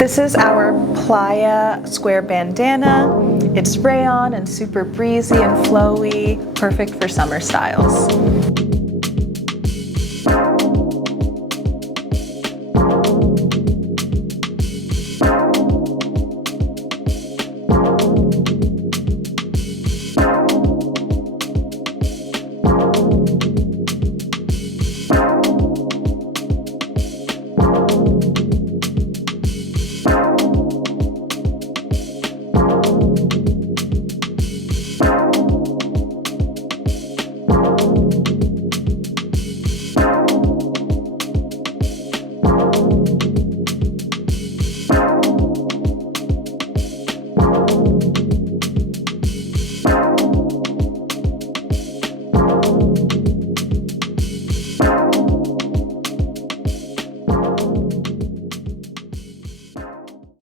This is our playa square bandana. It's rayon and super breezy and flowy, perfect for summer styles.